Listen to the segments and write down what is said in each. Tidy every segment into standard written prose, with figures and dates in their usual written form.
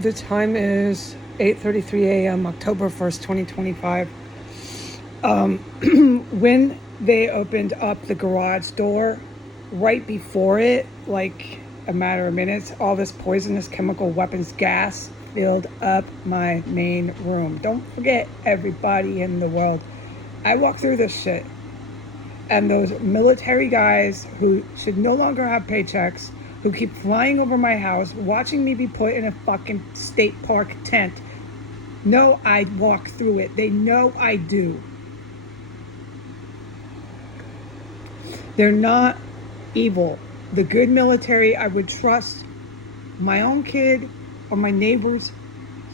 The time is 8:33 a.m. October 1st, 2025. When they opened up the garage door, right before it, like a matter of minutes, all this poisonous chemical weapons gas filled up my main room. Don't forget, everybody in the world, I walk through this shit. And those military guys who should no longer have paychecks, who keep flying over my house, watching me be put in a fucking state park tent, know I walk through it. They know I do. They're not evil. The good military, I would trust my own kid or my neighbor's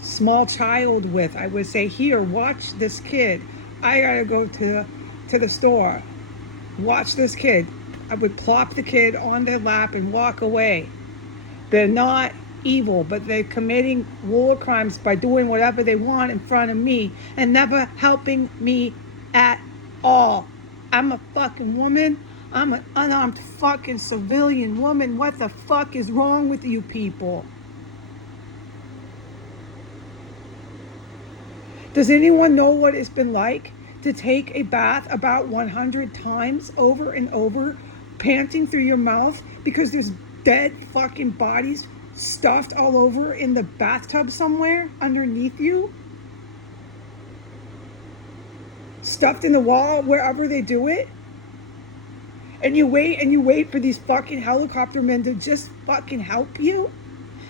small child with. I would say, here, watch this kid. I gotta go to the store. Watch this kid. I would plop the kid on their lap and walk away. They're not evil, but they're committing war crimes by doing whatever they want in front of me and never helping me at all. I'm a fucking woman. I'm an unarmed fucking civilian woman. What the fuck is wrong with you people? Does anyone know what it's been like to take a bath about 100 times over and over, panting through your mouth because there's dead fucking bodies stuffed all over in the bathtub somewhere underneath you? Stuffed in the wall, wherever they do it? And you wait for these fucking helicopter men to just fucking help you?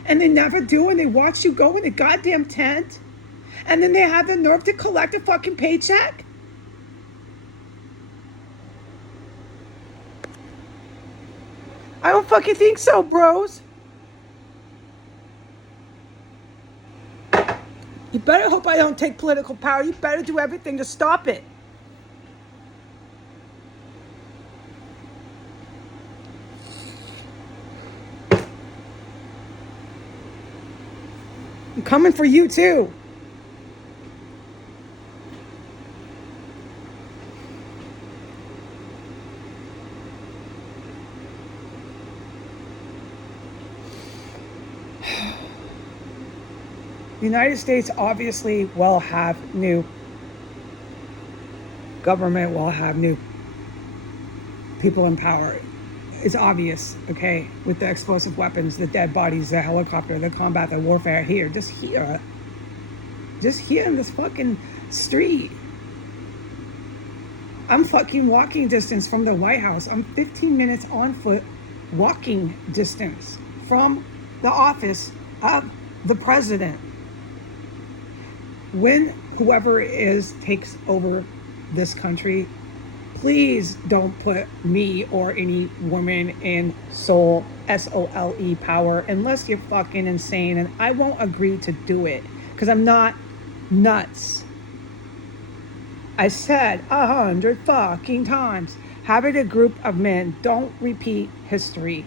And they never do, and they watch you go in the goddamn tent? And then they have the nerve to collect a fucking paycheck? I don't fucking think so, bros. You better hope I don't take political power. You better do everything to stop it. I'm coming for you too. The United States obviously will have new government, will have new people in power. It's obvious, okay, with the explosive weapons, the dead bodies, the helicopter, the combat, the warfare here, just here in this fucking street. I'm fucking walking distance from the White House. I'm 15 minutes on foot walking distance from the office of the president. When whoever it is takes over this country, please don't put me or any woman in sole, SOLE power, unless you're fucking insane, and I won't agree to do it, because I'm not nuts. I said 100 fucking times, have it a group of men, don't repeat history.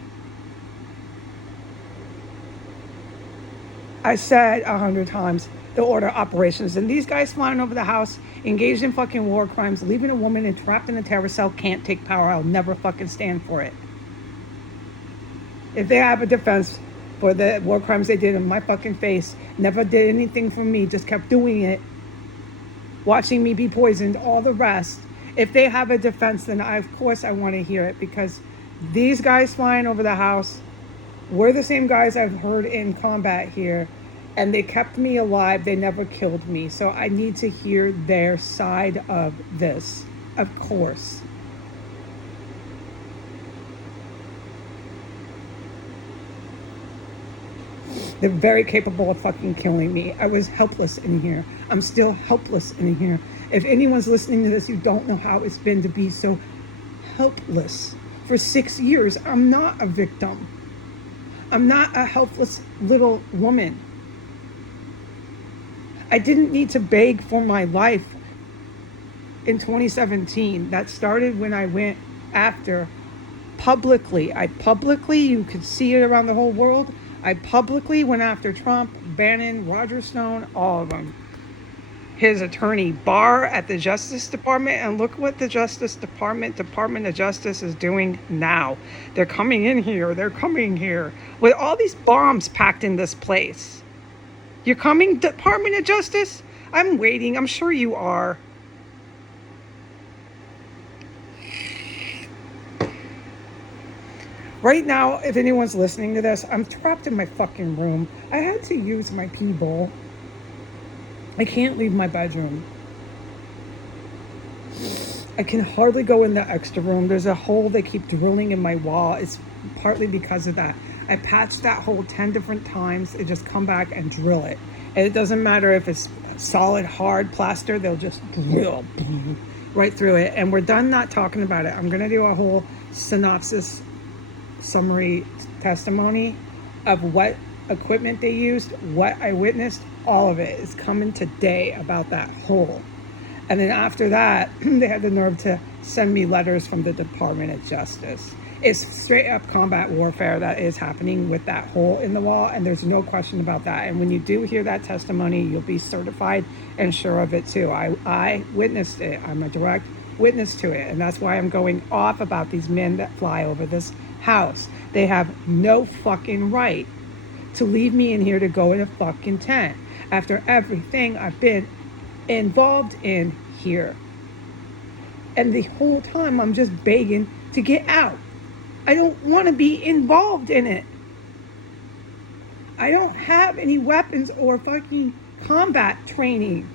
I said 100 times, the order operations. And these guys flying over the house, engaged in fucking war crimes, leaving a woman entrapped in a terror cell can't take power. I'll never fucking stand for it. If they have a defense for the war crimes they did in my fucking face, never did anything for me, just kept doing it, watching me be poisoned, all the rest. If they have a defense, then of course I want to hear it, because these guys flying over the house were the same guys I've heard in combat here, and they kept me alive. They never killed me. So I need to hear their side of this, of course. They're very capable of fucking killing me. I was helpless in here. I'm still helpless in here. If anyone's listening to this, you don't know how it's been to be so helpless. For 6 years, I'm not a victim. I'm not a helpless little woman. I didn't need to beg for my life in 2017. That started when I went after publicly. You could see it around the whole world. I publicly went after Trump, Bannon, Roger Stone, all of them. His attorney, Barr, at the Justice Department, and look what the Justice Department of Justice is doing now. They're coming here with all these bombs packed in this place. You're coming, Department of Justice? I'm waiting. I'm sure you are. Right now, if anyone's listening to this, I'm trapped in my fucking room. I had to use my pee bowl. I can't leave my bedroom. I can hardly go in the extra room. There's a hole they keep drilling in my wall. It's partly because of that. I patched that hole 10 different times. They just come back and drill it. And it doesn't matter if it's solid, hard plaster, they'll just drill right through it. And we're done not talking about it. I'm going to do a whole synopsis, summary testimony of what equipment they used, what I witnessed. All of it is coming today about that hole. And then after that, they had the nerve to send me letters from the Department of Justice. It's straight up combat warfare that is happening with that hole in the wall, and there's no question about that. And when you do hear that testimony, you'll be certified and sure of it too. I witnessed it. I'm a direct witness to it, and that's why I'm going off about these men that fly over this house. They have no fucking right to leave me in here to go in a fucking tent after everything I've been involved in here. And the whole time I'm just begging to get out. I don't want to be involved in it. I don't have any weapons or fucking combat training.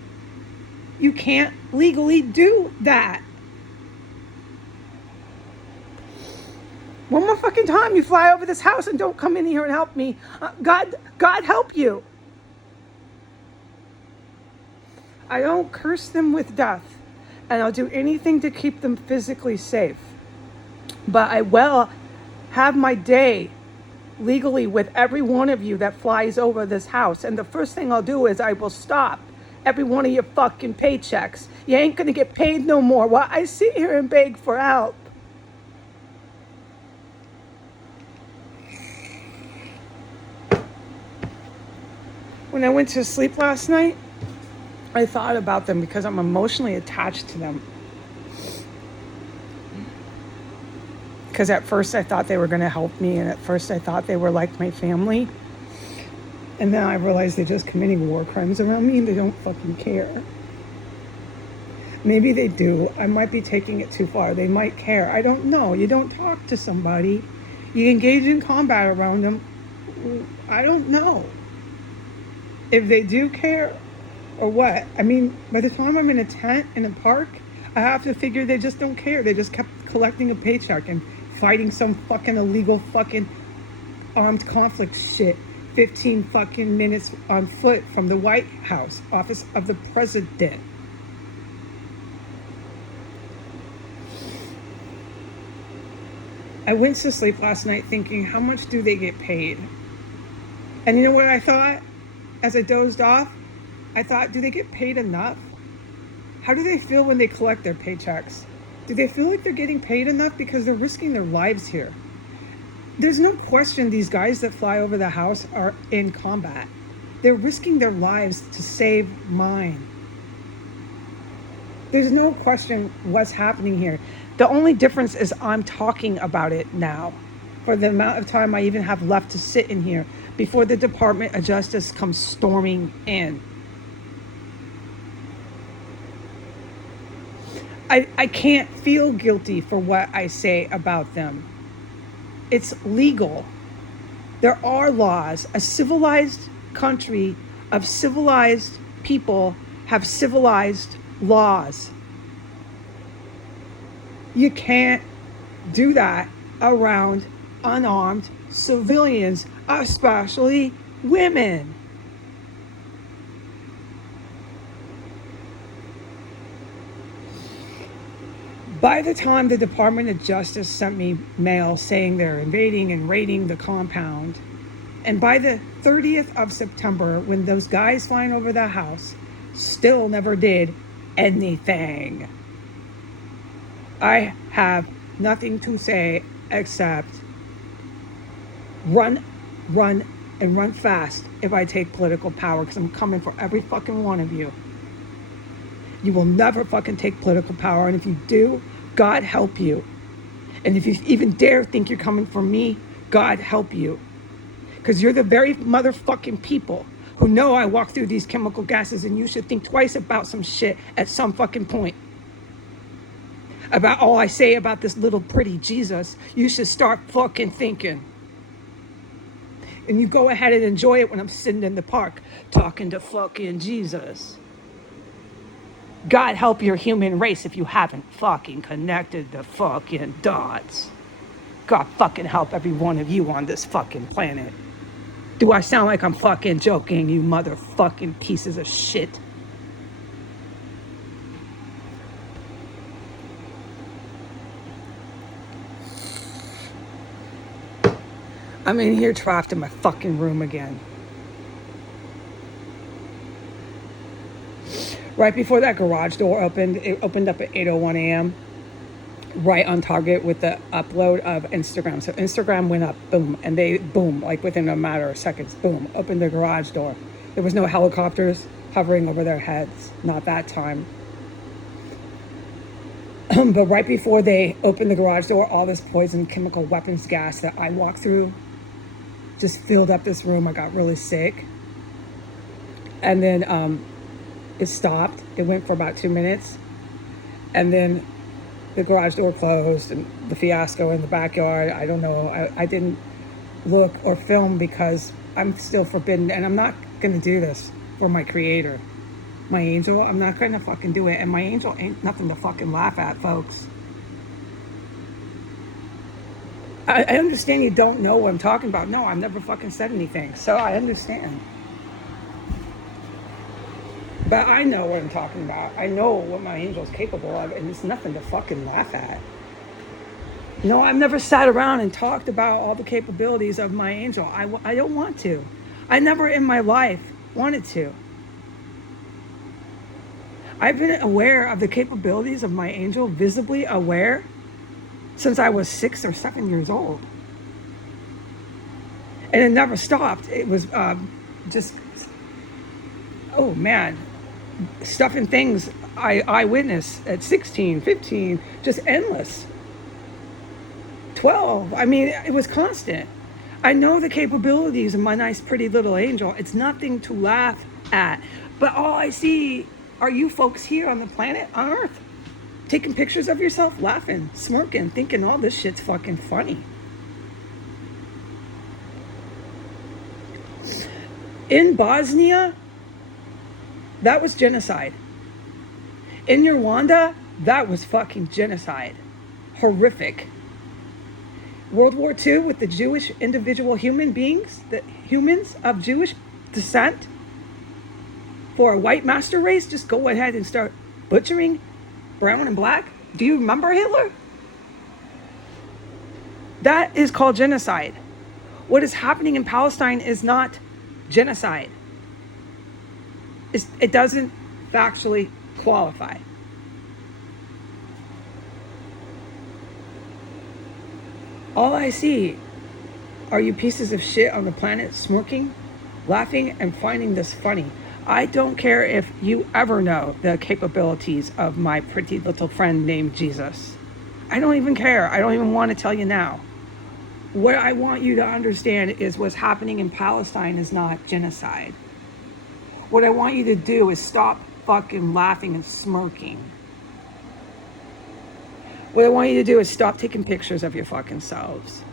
You can't legally do that. One more fucking time you fly over this house and don't come in here and help me. God help you. I don't curse them with death, and I'll do anything to keep them physically safe. But I will have my day legally with every one of you that flies over this house. And the first thing I'll do is I will stop every one of your fucking paychecks. You ain't gonna get paid no more while I sit here and beg for help. When I went to sleep last night, I thought about them because I'm emotionally attached to them. Because at first I thought they were going to help me, and at first I thought they were like my family. And then I realized they're just committing war crimes around me and they don't fucking care. Maybe they do. I might be taking it too far. They might care. I don't know. You don't talk to somebody. You engage in combat around them. I don't know if they do care or what. I mean, by the time I'm in a tent in a park, I have to figure they just don't care. They just kept collecting a paycheck and fighting some fucking illegal fucking armed conflict shit 15 fucking minutes on foot from the White House, office of the president. I went to sleep last night thinking, how much do they get paid? And you know what I thought as I dozed off? I thought, do they get paid enough? How do they feel when they collect their paychecks? Do they feel like they're getting paid enough? Because they're risking their lives here. There's no question these guys that fly over the house are in combat. They're risking their lives to save mine. There's no question what's happening here. The only difference is I'm talking about it now for the amount of time I even have left to sit in here before the Department of Justice comes storming in. I can't feel guilty for what I say about them. It's legal. There are laws. A civilized country of civilized people have civilized laws. You can't do that around unarmed civilians, especially women. By the time the Department of Justice sent me mail saying they're invading and raiding the compound, and by the 30th of September, when those guys flying over the house still never did anything, I have nothing to say except run, and run fast if I take political power, because I'm coming for every fucking one of you. You will never fucking take political power, and if you do, God help you. And if you even dare think you're coming for me, God help you. Because you're the very motherfucking people who know I walk through these chemical gases, and you should think twice about some shit at some fucking point. About all I say about this little pretty Jesus, you should start fucking thinking. And you go ahead and enjoy it when I'm sitting in the park talking to fucking Jesus. God help your human race if you haven't fucking connected the fucking dots. God fucking help every one of you on this fucking planet. Do I sound like I'm fucking joking, you motherfucking pieces of shit? I'm in here trapped in my fucking room again. Right before that garage door opened, it opened up at 8:01 a.m. right on target with the upload of Instagram. So Instagram went up, boom, and they, boom, like within a matter of seconds, boom, opened the garage door. There was no helicopters hovering over their heads, not that time. But right before they opened the garage door, all this poison chemical weapons gas that I walked through just filled up this room. I got really sick. And then it stopped. It went for about 2 minutes. And then the garage door closed and the fiasco in the backyard. I don't know. I didn't look or film because I'm still forbidden, and I'm not going to do this for my creator, my angel. I'm not going to fucking do it. And my angel ain't nothing to fucking laugh at, folks. I understand you don't know what I'm talking about. No, I've never fucking said anything. So I understand. But I know what I'm talking about. I know what my angel's capable of, and it's nothing to fucking laugh at. No, I've never sat around and talked about all the capabilities of my angel. I don't want to. I never in my life wanted to. I've been aware of the capabilities of my angel, visibly aware, since I was 6 or 7 years old. And it never stopped. It was just, oh man, stuff and things I witnessed at 16, 15, just endless. 12, I mean, it was constant. I know the capabilities of my nice, pretty little angel. It's nothing to laugh at. But all I see are you folks here on the planet, on Earth, taking pictures of yourself, laughing, smirking, thinking all this shit's fucking funny. In Bosnia, that was genocide. In Rwanda, that was fucking genocide. Horrific. World War II with the Jewish individual human beings, the humans of Jewish descent, for a white master race, just go ahead and start butchering brown and black. Do you remember Hitler? That is called genocide. What is happening in Palestine is not genocide. It doesn't factually qualify. All I see are you pieces of shit on the planet smirking, laughing, and finding this funny. I don't care if you ever know the capabilities of my pretty little friend named Jesus. I don't even care. I don't even want to tell you now. What I want you to understand is what's happening in Palestine is not genocide. What I want you to do is stop fucking laughing and smirking. What I want you to do is stop taking pictures of your fucking selves.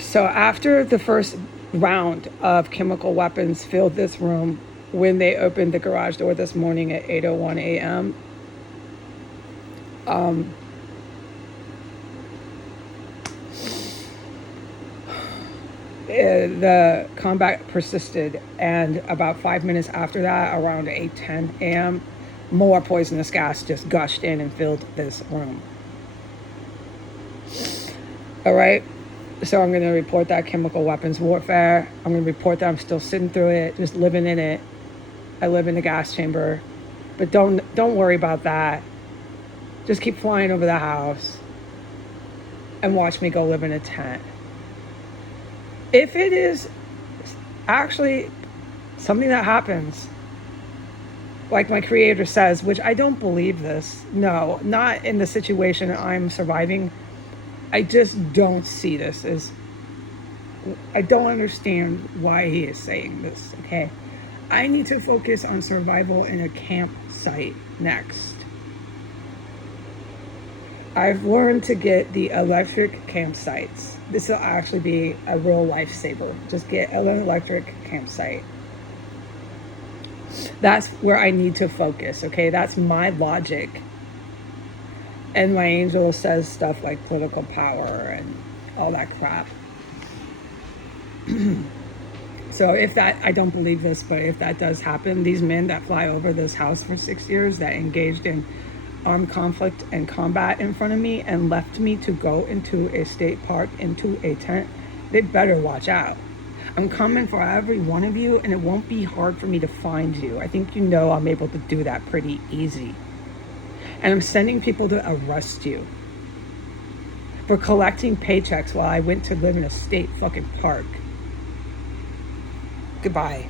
So after the first round of chemical weapons filled this room, when they opened the garage door this morning at 8:01 a.m., the combat persisted, and about 5 minutes after that, around 8:10 a.m., more poisonous gas just gushed in and filled this room. All right, so I'm going to report that chemical weapons warfare. I'm going to report that I'm still sitting through it, just living in it. I live in the gas chamber, but don't worry about that. Just keep flying over the house and watch me go live in a tent. If it is actually something that happens, like my creator says, which I don't believe this. No, not in the situation I'm surviving. I just don't see this as, I don't understand why he is saying this, okay? I need to focus on survival in a campsite next. I've learned to get the electric campsites. This will actually be a real lifesaver. Just get an electric campsite. That's where I need to focus, okay? That's my logic. And my angel says stuff like political power and all that crap. So if that, I don't believe this, but if that does happen, these men that fly over this house for 6 years that engaged in armed conflict and combat in front of me and left me to go into a state park, into a tent, they better watch out. I'm coming for every one of you, and it won't be hard for me to find you. I think you know I'm able to do that pretty easy. And I'm sending people to arrest you for collecting paychecks while I went to live in a state fucking park. Goodbye.